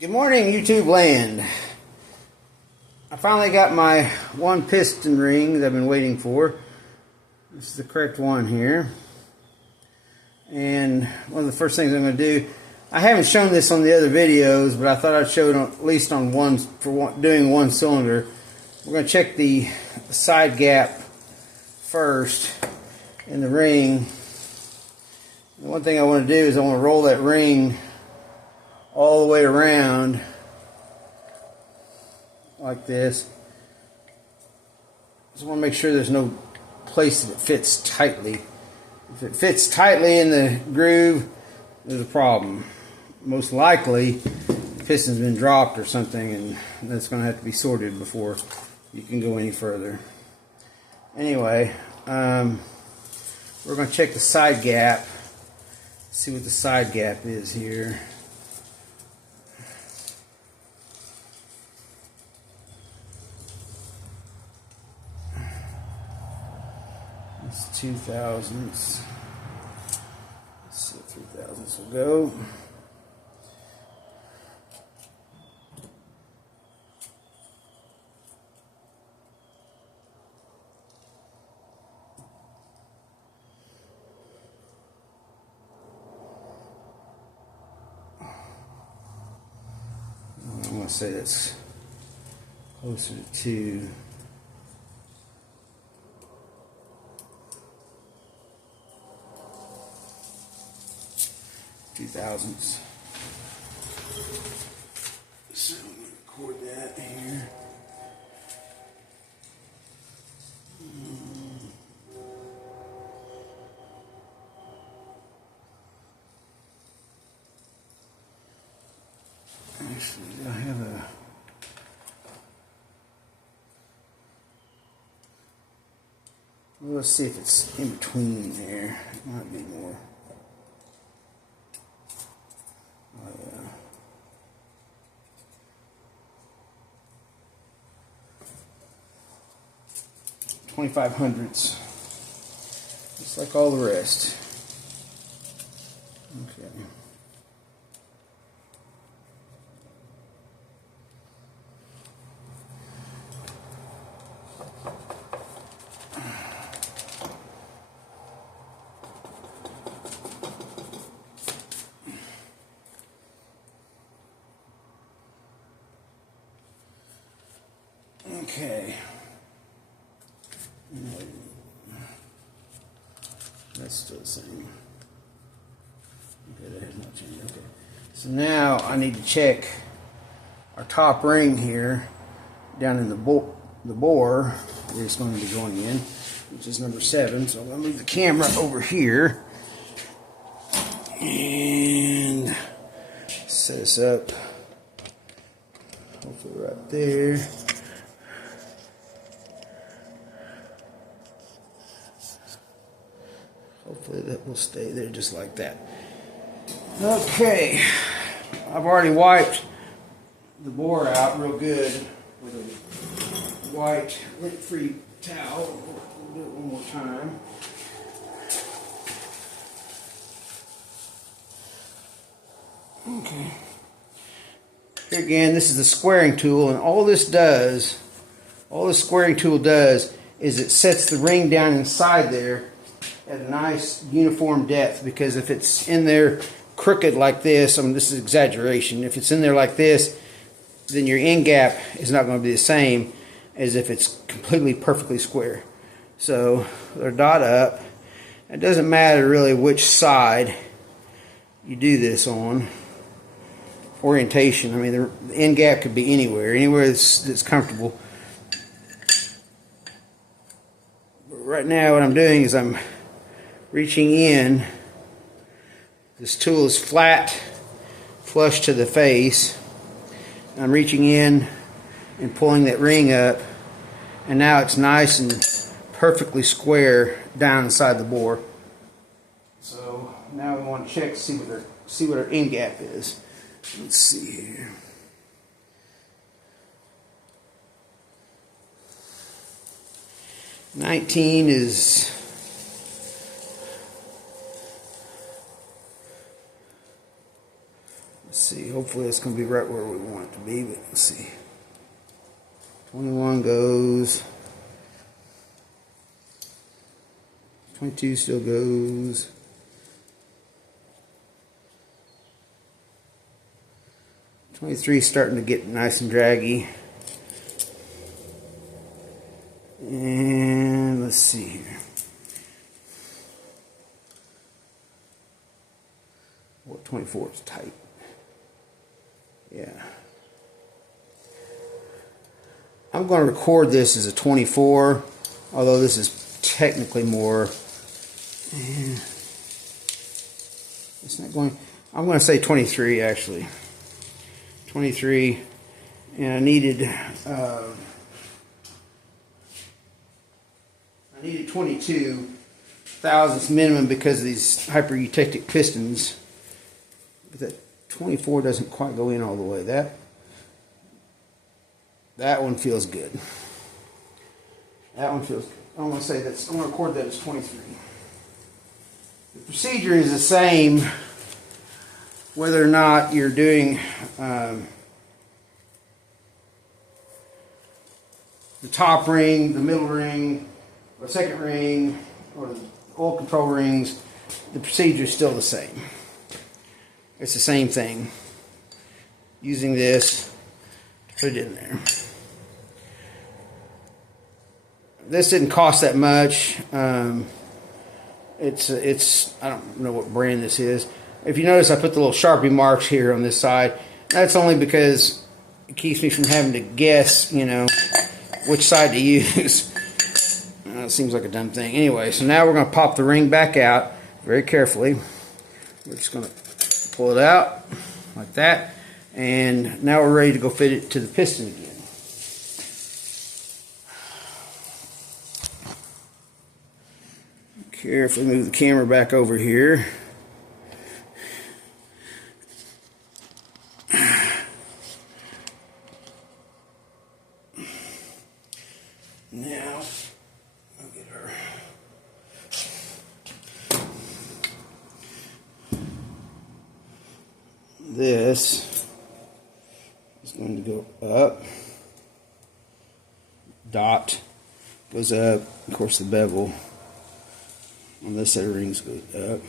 Good morning, YouTube land. I finally got my one piston ring that I've been waiting for. This is the correct one here. And one of the first things I'm going to do, I haven't shown this on the other videos, but I thought I'd show it at least on one for doing one cylinder. We're going to check the side gap first in the ring. And one thing I want to do is I want to roll that ring all the way around like this. Just want to make sure there's no place that it fits tightly. If it fits tightly in the groove, there's a problem. Most likely the piston's been dropped or something, and that's going to have to be sorted before you can go any further. Anyway, we're going to check the side gap, see what the side gap is here. It's 2000s. Let's see if 3000s will go. I'm going to say that's closer to 2000s. So I'm going to record that here. Actually, I have a let's see if it's in between there. It might be more. Oh, yeah. 2500s. Just like all the rest. Okay. Okay. That's still the same. Okay, that has not changed. Okay. So now I need to check our top ring here down in the bore where it's going to be going in, which is number 7. So I'm going to move the camera over here and set us up. Hopefully right there. Hopefully that will stay there just like that. Okay, I've already wiped the bore out real good with a white lint-free towel. We'll do it one more time. Okay. Here again, this is the squaring tool, and all this squaring tool does is it sets the ring down inside there at a nice uniform depth, because if it's in there crooked like this, this is exaggeration, if it's in there like this, then your end gap is not going to be the same as if it's completely perfectly square. So they're dot up. It doesn't matter really which side you do this on. Orientation, I mean, the end gap could be anywhere that's comfortable. But right now what I'm doing is I'm reaching in. This tool is flat, flush to the face. I'm reaching in and pulling that ring up, and now it's nice and perfectly square down inside the bore. So now we want to check to see what our end gap is. Let's see here. $19 is Let's see, hopefully it's going to be right where we want it to be, but let's see. 21 goes. 22 still goes. 23 is starting to get nice and draggy. And let's see here. Well, 24 is tight. Yeah. I'm going to record this as a 24, although this is technically more. It's not going. I'm going to say 23 actually. 23, and I needed 22 thousandths minimum because of these hyper-eutectic pistons. But that 24 doesn't quite go in all the way. That one feels good. That one feels good. I'm going to say that's. I'm going to record that as 23. The procedure is the same whether or not you're doing the top ring, the middle ring, or second ring, or the oil control rings. The procedure is still the same. It's the same thing. Using this to put it in there. This didn't cost that much. It's I don't know what brand this is. If you notice, I put the little Sharpie marks here on this side. That's only because it keeps me from having to guess, you know, which side to use. It seems like a dumb thing. Anyway, so now we're going to pop the ring back out very carefully. We're just going to pull it out like that. And now we're ready to go fit it to the piston again. Carefully move the camera back over here. Now, I'll get her. This is going to go up. Dot goes up. Of course, the bevel on this set of rings goes up.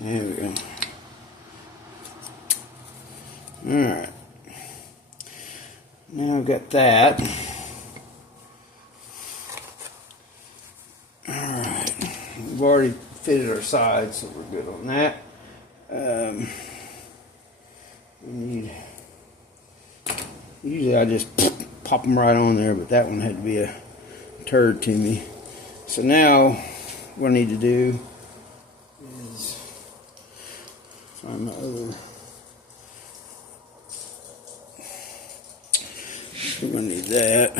There we go. Alright. Now I've got that. Alright. We've already fitted our sides, so we're good on that. We need. Usually I just pop them right on there, but that one had to be a turd to me. So now what I need to do is find my other. We're going to need that.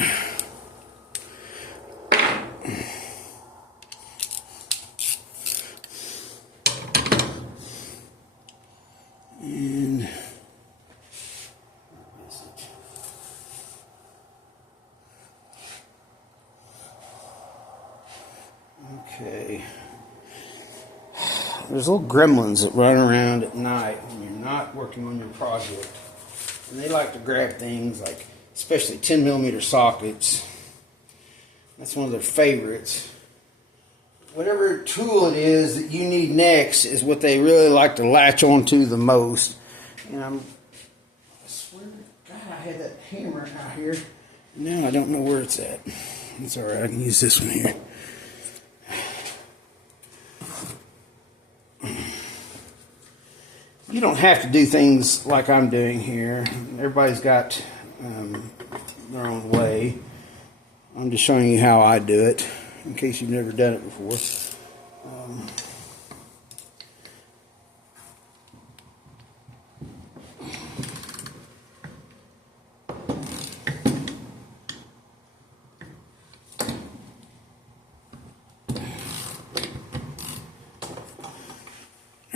And okay. There's little gremlins that run around at night when you're not working on your project. And they like to grab things like, especially 10mm sockets. That's one of their favorites. Whatever tool it is that you need next is what they really like to latch onto the most. And I swear to God, I had that hammer out here. Now I don't know where it's at. It's alright, I can use this one here. You don't have to do things like I'm doing here. Everybody's got their own way. I'm just showing you how I do it, in case you've never done it before.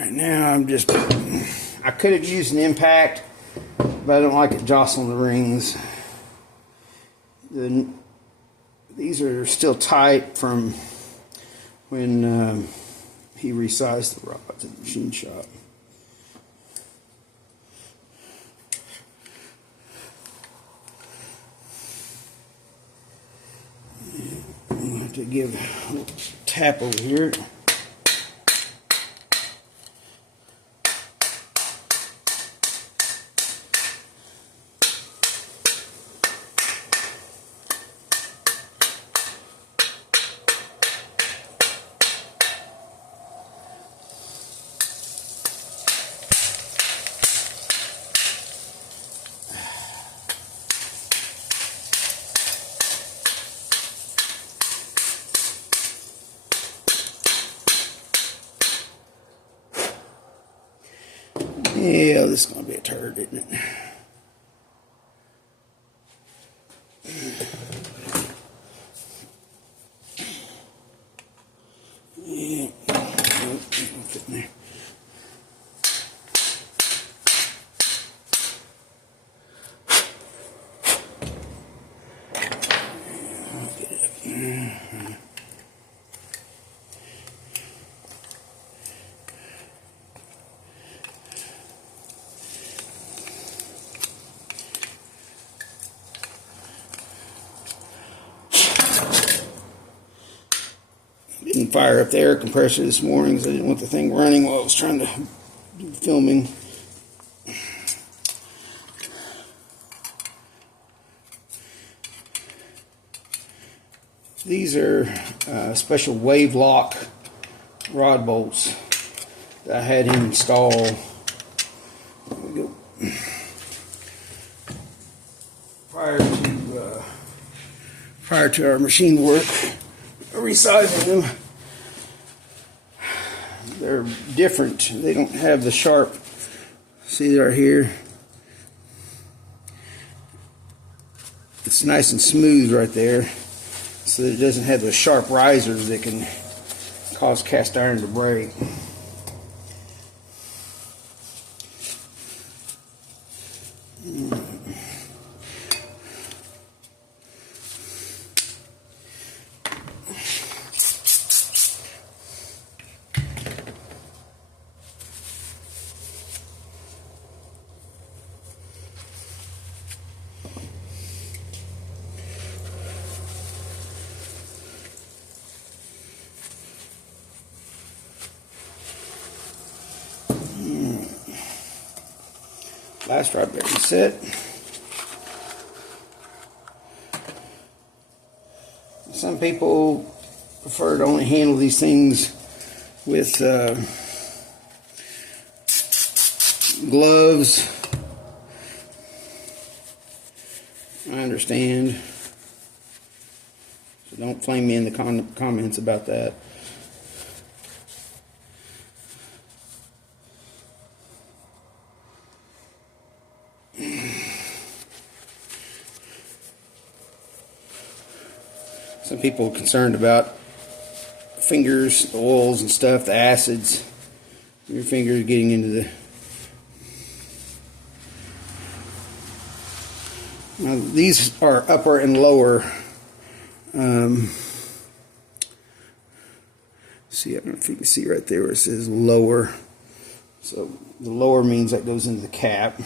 Right now I could have used an impact, but I don't like it jostling the rings. These are still tight from when he resized the rods at the machine shop. I have to give a little tap over here. Yeah, this is going to be a turd, isn't it? Yeah, nope, it won't fit in there. I'll get it up there. Didn't fire up the air compressor this morning because I didn't want the thing running while I was trying to do filming. These are special wave lock rod bolts that I had him install. There we go. Prior to our machine work, resizing them. They're different. They don't have the sharp. See right here? It's nice and smooth right there, so that it doesn't have the sharp risers that can cause cast iron to break. Last rod bearing set. Some people prefer to only handle these things with gloves. I understand. So don't flame me in the comments about that. Some people are concerned about fingers, the oils and stuff, the acids, your fingers getting into the... Now these are upper and lower. See, I don't know if you can see right there where it says lower. So the lower means that goes into the cap.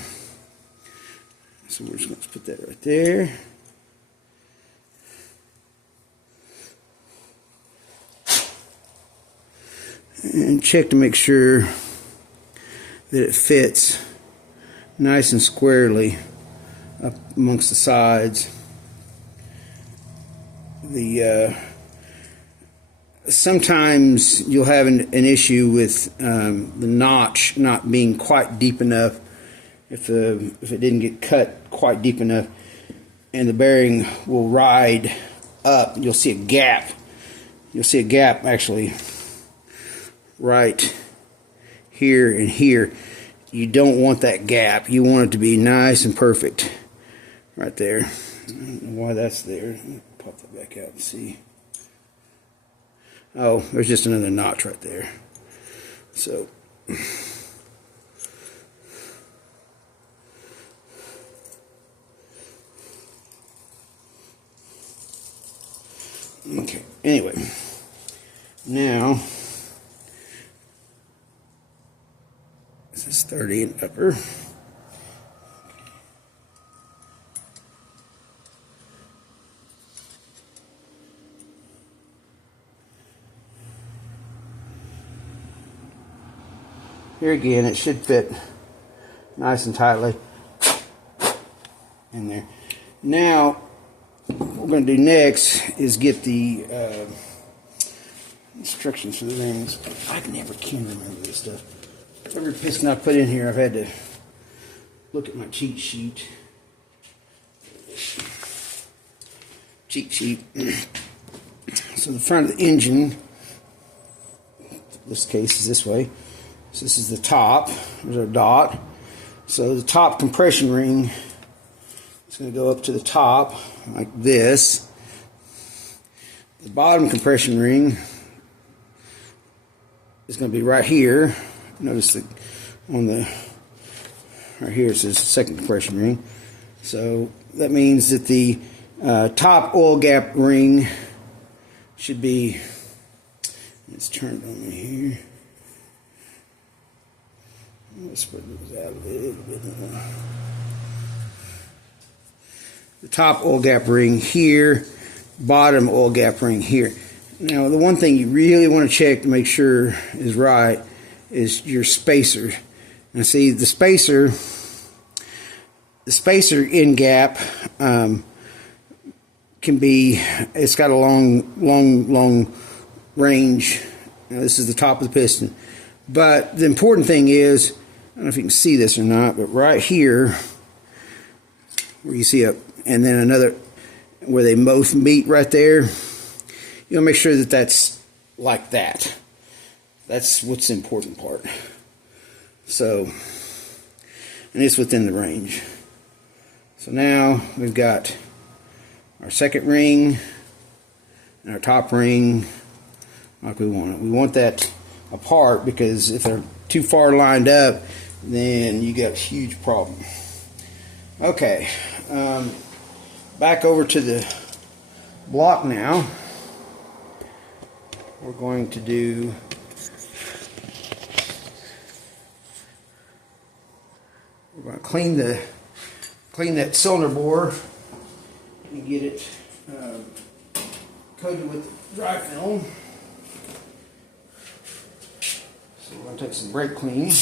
So we're just going to put that right there. And check to make sure that it fits nice and squarely up amongst the sides. Sometimes you'll have an issue with the notch not being quite deep enough. If it didn't get cut quite deep enough, and the bearing will ride up, you'll see a gap. You'll see a gap actually right here and here. You don't want that gap. You want it to be nice and perfect right there. I don't know why that's there. Let me pop that back out and see. Oh, there's just another notch right there. So Okay, anyway, now this is 30 and upper. Here again, it should fit nice and tightly in there. Now, what we're going to do next is get the instructions for the rings. I never can remember this stuff. Every piston I put in here, I've had to look at my cheat sheet. So the front of the engine, in this case, is this way. So this is the top. There's our dot. So the top compression ring is going to go up to the top like this. The bottom compression ring is going to be right here. Notice that on the right here it says second compression ring. So that means that the top oil gap ring should be, it's turned on me here. Let's spread those out a little bit. The top oil gap ring here, bottom oil gap ring here. Now, the one thing you really want to check to make sure is right is your spacer. Now, see, the spacer end gap can be, it's got a long range. Now, this is the top of the piston. But the important thing is, I don't know if you can see this or not, but right here, where you see and then another, where they both meet right there, you want to make sure that that's like that. That's what's the important part. So, and it's within the range. So now we've got our second ring and our top ring like we want it. We want that apart because if they're too far lined up, then you got a huge problem. Okay, back over to the block now. We're going to do clean that cylinder bore and get it coated with dry film. So we're going to take some brake clean.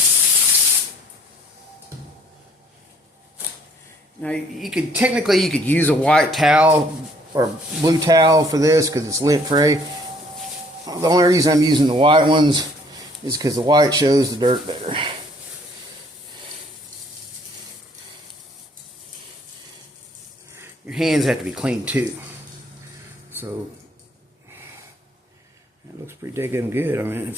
Now you could use a white towel or blue towel for this because it's lint free. The only reason I'm using the white ones is because the white shows the dirt better. Your hands have to be clean too. So that looks pretty daggum good. I mean,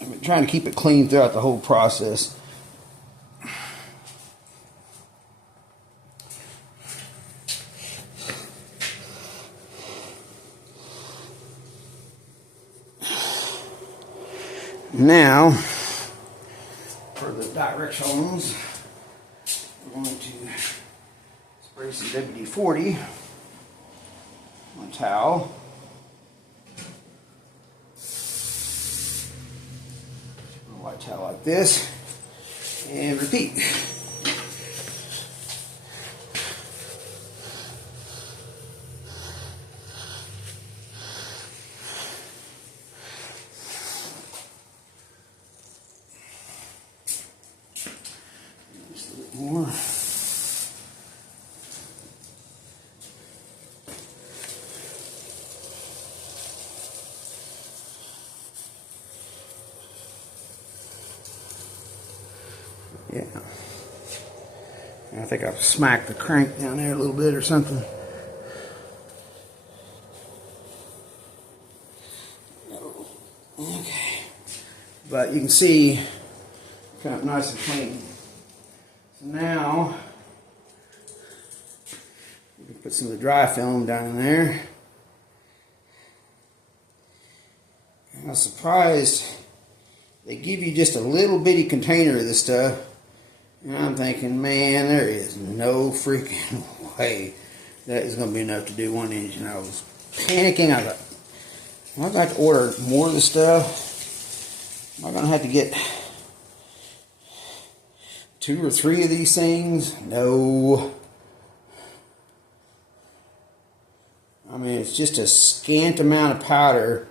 I've been trying to keep it clean throughout the whole process. Now, for the directionals, we're going to spray some WD-40 on a towel. A white towel like this, and repeat. More. Yeah. I think I've smacked the crank down there a little bit or something. Okay. But you can see kind of nice and clean. Now, we can put some of the dry film down in there. was surprised they give you just a little bitty container of this stuff. And I'm thinking, man, there is no freaking way that is going to be enough to do one engine. I was panicking. I thought, am I going to have to order more of the stuff? Am I going to have to get 2 or 3 of these things? No. I mean, it's just a scant amount of powder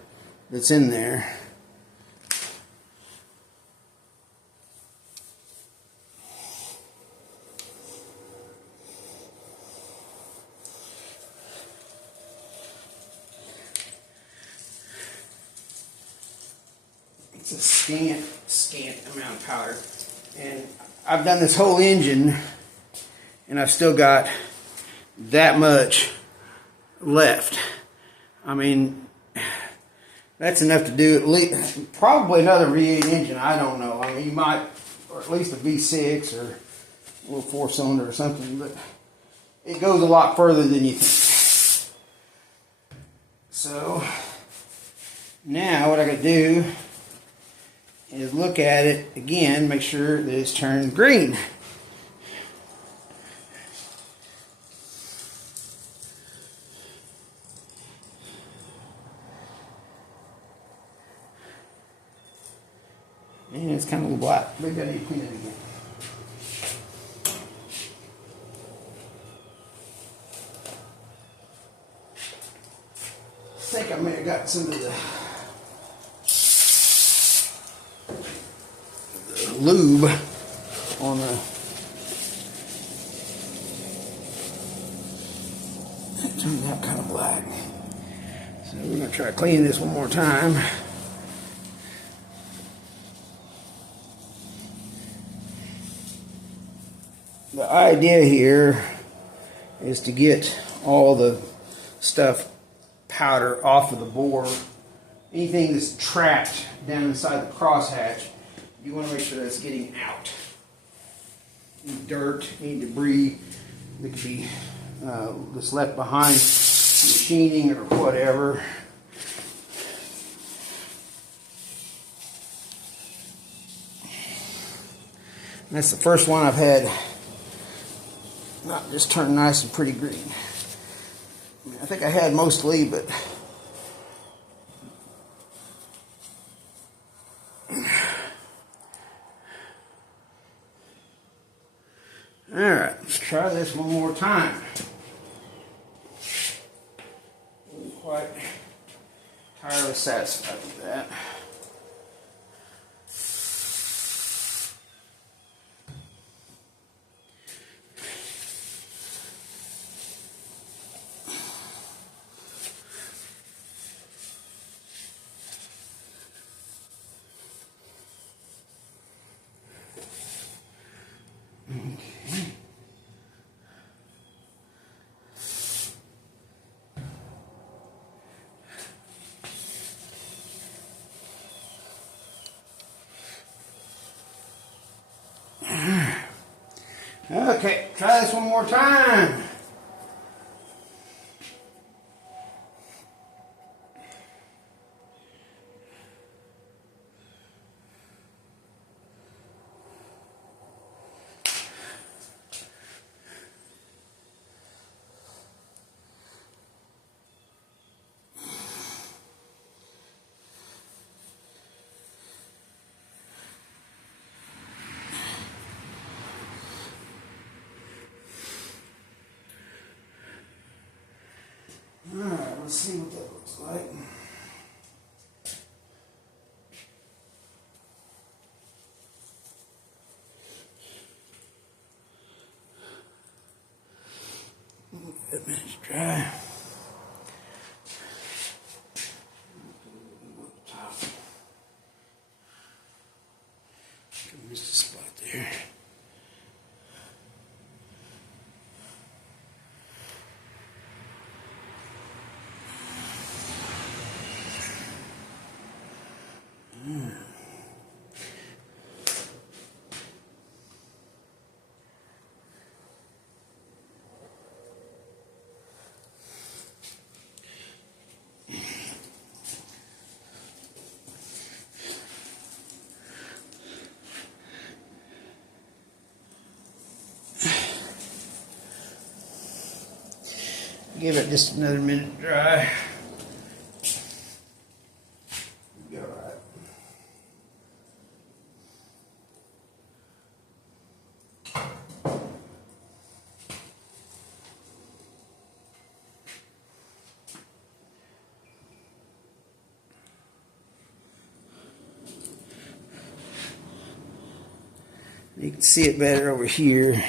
that's in there. It's a scant amount of powder. And I've done this whole engine and I've still got that much left. I mean, that's enough to do at least probably another V8 engine. I don't know. I mean, you might, or at least a V6 or a little 4-cylinder or something, but it goes a lot further than you think. So now what I got to do is look at it again, make sure that it's turned green. And it's kind of a little black. Maybe I need to clean it again. I think I may have got some of the lube on the, it turned out kind of black. So we're going to try to clean this one more time. The idea here is to get all the stuff, powder, off of the bore. Anything that's trapped down inside the crosshatch, you want to make sure that's getting out. Any dirt, any debris that could be that's left behind machining or whatever. And that's the first one I've had not just turned nice and pretty green. I mean, I think I had mostly, but alright, let's try this one more time. I'm quite entirely satisfied with that. Okay, try this one more time. Alright, let's see what that looks like. That minute's dry. There's a spot there. give it just another minute to dry. Be all right. You can see it better over here.